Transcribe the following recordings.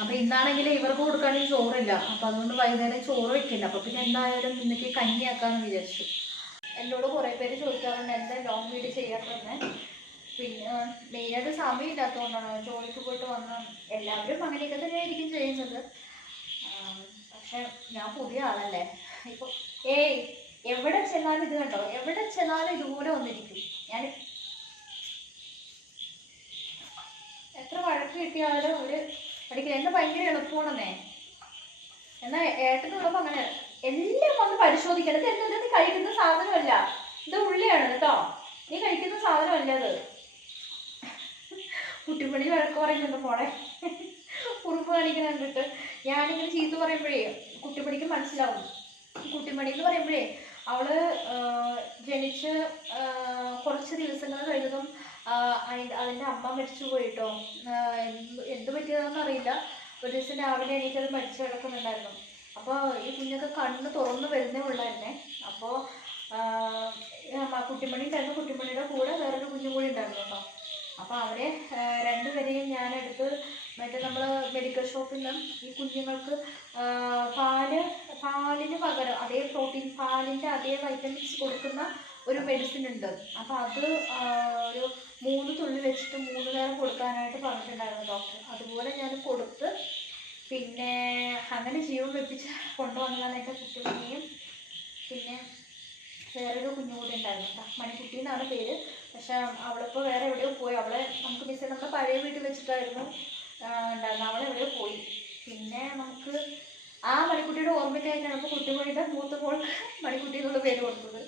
അപ്പൊ ഇന്നാണെങ്കിൽ ഇവർക്ക് കൊടുക്കുകയാണെങ്കിൽ ചോറില്ല. അപ്പൊ അതുകൊണ്ട് വൈകുന്നേരം ചോറ് വെക്കില്ല. അപ്പൊ പിന്നെ എന്തായാലും ഇന്നേക്ക് കഞ്ഞിയാക്കാന്ന് വിചാരിച്ചു. എന്നോട് കുറെ പേര് ചോദിക്കാറുണ്ട് എന്താ ലോങ് വീഡിയോ ചെയ്യാത്തതെന്ന്? പിന്നെ മെയിനായിട്ട് സമയം ഇല്ലാത്തതുകൊണ്ടാണ് ജോലിക്ക് പോയിട്ട് വന്ന് എല്ലാവരും അങ്ങനെയൊക്കെ തന്നെയായിരിക്കും ചെയ്യുന്നത്. പക്ഷെ ഞാൻ പുതിയ ആളല്ലേ. ഇപ്പൊ ഏയ് എവിടെ ചെന്നാലും ഇത് കണ്ടോ? എവിടെ ചെന്നാലും ഇതുപോലെ വന്നിരിക്കും. ഞാൻ എത്ര വഴക്ക് കിട്ടിയാലും ഒരു പഠിക്കില്ല എന്നെ ഭയങ്കര എളുപ്പമാണെന്നേ. എന്നാ ഏട്ടനുള്ള അങ്ങനെ എല്ലാം ഒന്ന് പരിശോധിക്കണം. ഇത് എന്താ നീ കഴിക്കുന്ന സാധനമല്ല. ഇത് ഉള്ളിയാണ് കേട്ടോ. നീ കഴിക്കുന്ന സാധനമല്ല അത് കുട്ടിപ്പണി വഴക്ക് പറയുന്നുണ്ട് മോളെ. കുറുപ്പ് കാണിക്കണ കണ്ടിട്ട്. ഞാനിങ്ങനെ ചീത്ത പറയുമ്പോഴേ കുട്ടിപ്പണിക്ക് മനസ്സിലാവും. കുട്ടിപ്പണി എന്ന് പറയുമ്പോഴേ അവൾ ജനിച്ച് കുറച്ച് ദിവസങ്ങൾ കഴിഞ്ഞതും അതിന്റെ അമ്മ മരിച്ചു പോയിട്ടോ? എന്ത് പറ്റിയതാണെന്ന് അറിയില്ല. ഒരു ദിവസം രാവിലെ എനിക്കത് മരിച്ചു കിടക്കുന്നുണ്ടായിരുന്നു. അപ്പോൾ ഈ കുഞ്ഞൊക്കെ കണ്ണ് തുറന്ന് വരുന്നേ ഉള്ളായിരുന്നേ അപ്പോൾ കുട്ടിമണി ഉണ്ടായിരുന്നു. കുട്ടിമണിയുടെ കൂടെ വേറൊരു കുഞ്ഞും കൂടി ഉണ്ടായിരുന്നു കേട്ടോ. അപ്പോൾ അവരെ രണ്ടുപേരെയും ഞാനെടുത്ത് മറ്റേ നമ്മൾ മെഡിക്കൽ ഷോപ്പിൽ നിന്നും ഈ കുഞ്ഞുങ്ങൾക്ക് പാൽ പാലിന് പകരം അതേ പ്രോട്ടീൻ പാലിന്റെ അതേ വൈറ്റമിൻസ് കൊടുക്കുന്ന ഒരു മെഡിസിൻ ഉണ്ട്. അപ്പോൾ അത് ഒരു മൂന്ന് തുള്ളി വെച്ചിട്ട് മൂന്ന് നേരം കൊടുക്കാനായിട്ട് പറഞ്ഞിട്ടുണ്ടായിരുന്നു ഡോക്ടർ അതുപോലെ ഞാൻ കൊടുത്ത് പിന്നെ അങ്ങനെ ജീവൻ വെപ്പിച്ച് കൊണ്ടുവന്നതാണ് എന്റെ കുട്ടിമണിയും പിന്നെ വേറൊരു കുഞ്ഞു കൂടി ഉണ്ടായിരുന്നു കേട്ടോ മണിക്കുട്ടി എന്നാണ് പേര്. പക്ഷെ അവളിപ്പോൾ വേറെ എവിടെയോ പോയി. അവളെ നമുക്ക് മിസ് നമ്മുടെ പഴയ വീട്ടിൽ വെച്ചിട്ടായിരുന്നു ഉണ്ടായിരുന്നു ഉണ്ടായിരുന്നത്. അവളെ എവിടെയോ പോയി. പിന്നെ നമുക്ക് ആ മണിക്കുട്ടിയുടെ ഓർമ്മയ്ക്കായിട്ടാണ് ഇപ്പോൾ കുട്ടിമണിയുടെ മൂത്ത മോൾ മണിക്കുട്ടി എന്നുള്ള പേര് കൊടുത്തത്.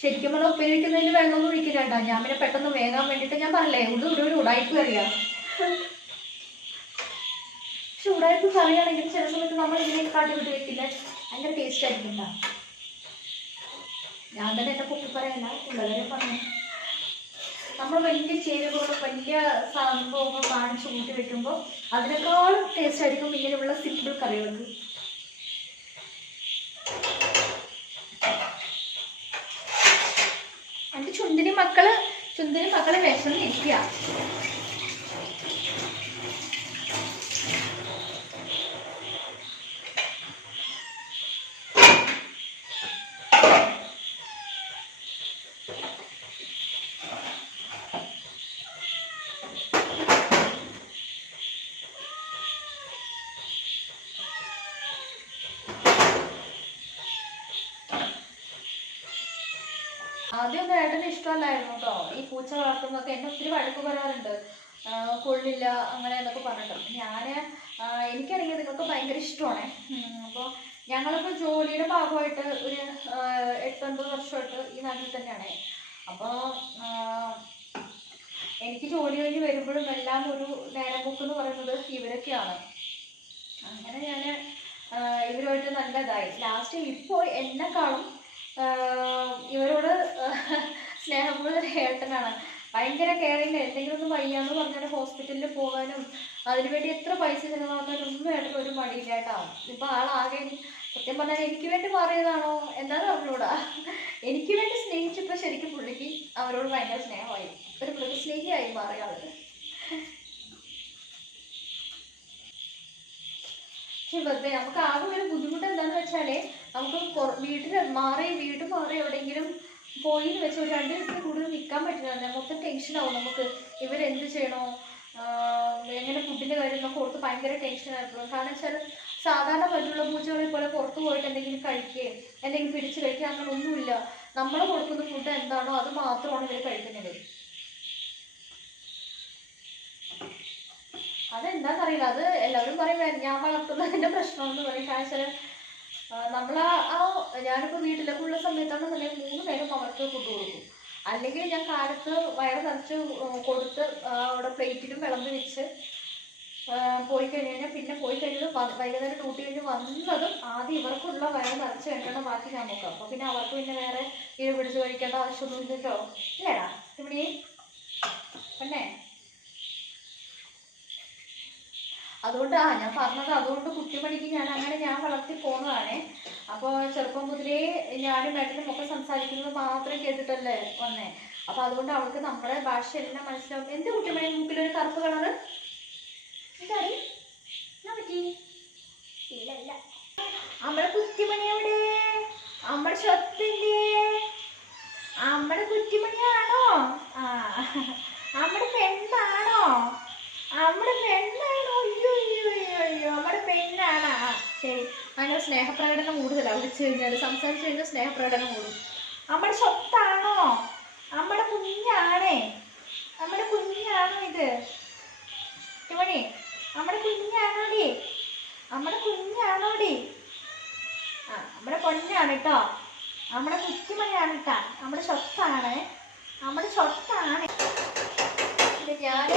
ശരിക്കും പറഞ്ഞാൽ ഉപ്പേരി വെള്ളം വെള്ളമൊന്നും ഒഴിക്കില്ല ഞാൻ പിന്നെ പെട്ടെന്ന് വേകാൻ വേണ്ടിയിട്ട് ഞാൻ പറയലേ ഇത് ഒരു ഒരു ഉടായ്പ കറിയാ പക്ഷെ ഉടായ്പ കറിയാണെങ്കിൽ ചില സമയത്ത് നമ്മൾ ഇതിനെ കാട്ടി വിട്ട് വെക്കില്ല. ഭയങ്കര ടേസ്റ്റ് ആയിരിക്കും. ഞാൻ തന്നെ എന്നെ പൊക്കി പറയല്ല ഉള്ളവരെ പറഞ്ഞു. നമ്മൾ വലിയ ചേരുവകളും വലിയ സംഭവങ്ങൾ കാണിച്ച് കൂട്ടി വെക്കുമ്പോൾ അതിനേക്കാളും ടേസ്റ്റ് ആയിരിക്കും ഇങ്ങനെയുള്ള സിമ്പിൾ കറികൾക്ക് എന്റെ ചുന്തിരി മക്കൾ ചുന്തിരി മക്കളെ വിശന്നിരിക്കുക ആദ്യമൊന്നും ഏട്ടന് ഇഷ്ടമല്ലായിരുന്നു കേട്ടോ ഈ പൂച്ച വളർത്തുന്നൊക്കെ എന്നെ ഒത്തിരി വഴക്ക് പറയാറുണ്ട്. കൊള്ളില്ല അങ്ങനെ എന്നൊക്കെ പറഞ്ഞിട്ട്. ഞാൻ എനിക്കാണെങ്കിൽ ഇതൊക്കെ ഭയങ്കര ഇഷ്ടമാണ്. അപ്പോൾ ഞങ്ങളിപ്പോൾ ജോലിയുടെ ഭാഗമായിട്ട് ഒരു എട്ടൊൻപത് വർഷമായിട്ട് ഈ നാട്ടിൽ തന്നെയാണ്. അപ്പോൾ എനിക്ക് ജോലി കഴിഞ്ഞ് വരുമ്പോഴും എല്ലാം ഒരു നേരം പോക്ക് എന്ന് പറയുന്നത് ഇവരൊക്കെയാണ്. അങ്ങനെ ഞാൻ ഇവരുമായിട്ട് നല്ലതായി. ലാസ്റ്റ് ഇപ്പോൾ എന്നെക്കാളും ഇവരോട് സ്നേഹമുള്ള ഏട്ടനാണ്. ഭയങ്കര കെയറിങ് എന്തെങ്കിലും ഒന്ന് വയ്യാന്ന് പറഞ്ഞാൽ ഹോസ്പിറ്റലിൽ പോകാനും അതിനുവേണ്ടി എത്ര പൈസ ചിലവാക്കാനും ഒന്നും ഏട്ടന് ഒരു മടിയില്ല കേട്ടോ. ഇപ്പൊ ആളാകെ സത്യം പറഞ്ഞാൽ എനിക്ക് വേണ്ടി മാറിയതാണോ? എന്താണെന്ന് അറിഞ്ഞൂടാ. എനിക്ക് വേണ്ടി സ്നേഹിച്ചപ്പോ ശരിക്കും പുള്ളിക്ക് അവരോട് ഭയങ്കര സ്നേഹമായി. ഒരു മൃഗസ്നേഹിയായി മാറിയ ആൾ. പക്ഷെ വെറുതെ നമുക്ക് ആകെ ഒരു ബുദ്ധിമുട്ട് എന്താന്ന് വെച്ചാൽ നമുക്ക് വീട്ടിൽ മാറി വീട് മാറി എവിടെയെങ്കിലും പോയി വെച്ചാൽ ഒരു രണ്ട് ദിവസം കൂടുതൽ നിൽക്കാൻ പറ്റില്ല. മൊത്തം ടെൻഷനാവും നമുക്ക്. ഇവരെന്ത് ചെയ്യണോ? എങ്ങനെ ഫുഡിന്റെ കാര്യം നമുക്ക് ഓർത്ത് ഭയങ്കര ടെൻഷനായിരുന്നു കാരണം വെച്ചാൽ സാധാരണ മറ്റുള്ള പൂച്ചകളെ പോലെ പുറത്ത് പോയിട്ട് എന്തെങ്കിലും കഴിക്കുകയും എന്തെങ്കിലും പിടിച്ച് കഴിക്കുക അങ്ങനെ ഒന്നുമില്ല നമ്മൾ കൊടുക്കുന്ന ഫുഡ് എന്താണോ അത് മാത്രമാണ് ഇവർ കഴിക്കുന്നത്. അതെന്താണെന്നറിയില്ല അത് എല്ലാവരും പറയും ഞാൻ വളർത്തുന്നതിന്റെ പ്രശ്നമെന്ന് പറയും. കാരണം വെച്ചാൽ നമ്മൾ ആ ഞാനിപ്പോൾ വീട്ടിലൊക്കെ ഉള്ള സമയത്താണെന്നുണ്ടെങ്കിൽ മൂന്ന് നേരം അവർക്ക് ഫുഡ് കൊടുക്കും. അല്ലെങ്കിൽ ഞാൻ കാലത്ത് വയറ് നിറച്ച് കൊടുത്ത് അവിടെ പ്ലേറ്റിലും വിളമ്പി വെച്ച് പോയി കഴിഞ്ഞു കഴിഞ്ഞാൽ പിന്നെ പോയി കഴിഞ്ഞത് വൈകുന്നേരം ഡ്യൂട്ടി കഴിഞ്ഞ് വന്നതും ആദ്യം ഇവർക്കുള്ള വയറ് നിറച്ച് കഴിഞ്ഞാൽ ബാക്കി ഞാൻ നോക്കാം അപ്പോൾ പിന്നെ അവർക്ക് പിന്നെ വേറെ ഇത് പിടിച്ച് കഴിക്കേണ്ട ആവശ്യമൊന്നുമില്ലല്ലോ. ഇല്ലേടാ ഇവിടെ അതുകൊണ്ട് ആ ഞാൻ പറഞ്ഞത് അതുകൊണ്ട് കുട്ടി കുട്ടിമണിക്ക് ഞാൻ അങ്ങനെ ഞാൻ വളർത്തി പോന്നതാണ്. അപ്പോൾ ചെറുപ്പം മുതലേ ഞാനും ഏട്ടനും ഒക്കെ സംസാരിക്കുന്നത് മാത്രം കേട്ടിട്ടല്ലേ വന്നേ. അപ്പോൾ അതുകൊണ്ട് അവൾക്ക് നമ്മുടെ ഭാഷ എല്ലാം മനസ്സിലാവും എന്ത് കുട്ടിമണി മൂക്കിലൊരു കറുപ്പ് കളറ്? എന്താടി എന്നാ പറ്റി? ഇല്ല ഇല്ല. നമ്മുടെ കുറ്റിമണിയാണോ ആ നമ്മുടെ പെണ്ണാണോ? നമ്മുടെ പെണ്ണാണോ അയ്യോ അയ്യോ അയ്യോ അയ്യോ നമ്മുടെ പെണ്ണാണോ അതിന് സ്നേഹപ്രകടനം കൂടുതലാണ് വിളിച്ചു കഴിഞ്ഞാൽ സംസാരിച്ചു കഴിഞ്ഞാൽ സ്നേഹപ്രകടനം കൂടും. നമ്മുടെ സ്വത്താണോ? നമ്മുടെ കുഞ്ഞാണേ. നമ്മുടെ കുഞ്ഞാണോ ഇത്? കുട്ടിമണി നമ്മുടെ കുഞ്ഞാണോടി? നമ്മുടെ കുഞ്ഞാണോടി? ആ നമ്മുടെ പൊന്നാണ് കേട്ടോ നമ്മുടെ കുറ്റിമണിയാണ് കേട്ടോ നമ്മുടെ സ്വത്താണ്. നമ്മുടെ സ്വത്താണ്. ഞാൻ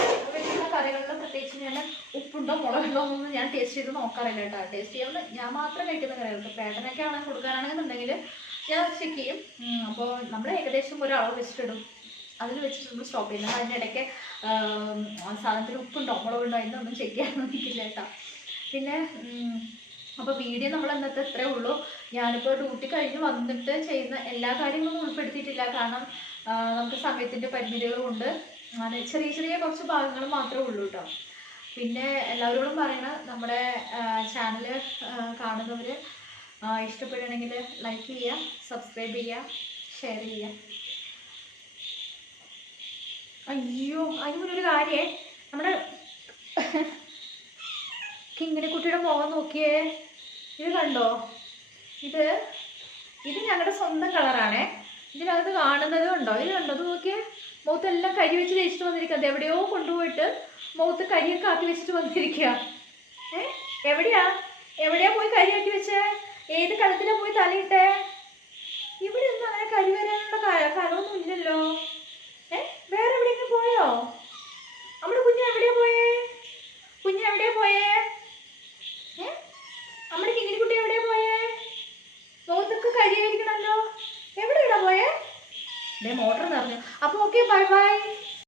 കറികളിൽ പ്രത്യേകിച്ച് ഞാൻ ഉപ്പുണ്ടോ മുളകുണ്ടോ എന്നൊന്നും ഞാൻ ടേസ്റ്റ് ചെയ്ത് നോക്കാറില്ല കേട്ടോ. ടേസ്റ്റ് ചെയ്യുന്നത് ഞാൻ മാത്രം കഴിക്കുന്ന കറികൾക്ക് പേടനൊക്കെ ആണെങ്കിൽ കൊടുക്കാനാണെന്നുണ്ടെങ്കിൽ ഞാൻ ചെക്ക് ചെയ്യും. അപ്പോൾ നമ്മൾ ഏകദേശം ഒരു അളവ് വെച്ചിട്ടിടും അതിൽ വെച്ചിട്ട് നമ്മൾ സ്റ്റോപ്പ് ചെയ്യുന്നത്. അതിനിടയ്ക്ക് സാധനത്തിൽ ഉപ്പുണ്ടോ മുളകുണ്ടോ എന്നൊന്നും ചെക്ക് ചെയ്യാനൊന്നും നിൽക്കില്ല കേട്ടോ. പിന്നെ അപ്പോൾ വീഡിയോ നമ്മൾ ഇന്നത്തെ ഇത്രേ ഉള്ളൂ. ഞാനിപ്പോൾ ഡ്യൂട്ടി കഴിഞ്ഞ് വന്നിട്ട് ചെയ്യുന്ന എല്ലാ കാര്യങ്ങളും ഉൾപ്പെടുത്തിയിട്ടില്ല. കാരണം നമുക്ക് സമയത്തിന്റെ പരിമിതികളുണ്ട്. അങ്ങനെ ചെറിയ ചെറിയ കുറച്ച് ഭാഗങ്ങൾ മാത്രമേ ഉള്ളൂ കേട്ടോ പിന്നെ എല്ലാവരോടും പറയണ നമ്മുടെ ചാനൽ കാണുന്നവർ ഇഷ്ടപ്പെടുകയാണെങ്കിൽ ലൈക്ക് ചെയ്യുക സബ്സ്ക്രൈബ് ചെയ്യുക ഷെയർ ചെയ്യുക. അയ്യോ അതിന് ഒരു കാര്യേ. നമ്മുടെ കിങ്ങിണി കുട്ടിയുടെ മുഖം നോക്കിയേ. ഇത് കണ്ടോ? ഇത് ഇത് ഞങ്ങളുടെ സ്വന്തം കളറാണേ ഇതിനകത്ത് കാണുന്നത് കണ്ടോ? ഇത് കണ്ടോ? ഇത് നോക്കിയേ. മുഖത്തെല്ലാം കരി വെച്ച് തേച്ചിട്ട് വന്നിരിക്കുക അത് എവിടെയോ കൊണ്ടുപോയിട്ട് മൗത്ത് കരിയൊക്കെ ആക്കി വെച്ചിട്ട് വന്നിരിക്കുക ഏ? എവിടെയാ? എവിടെയാ പോയി കരി ആക്കി വെച്ചേ? ഏത് കളത്തിലാ പോയി തലയിട്ടേ ഇവിടെ ഒന്നും അങ്ങനെ കരി വരാനുള്ള കലമൊന്നും ഇല്ലല്ലോ. ഏ? വേറെ എവിടെയെങ്കിലും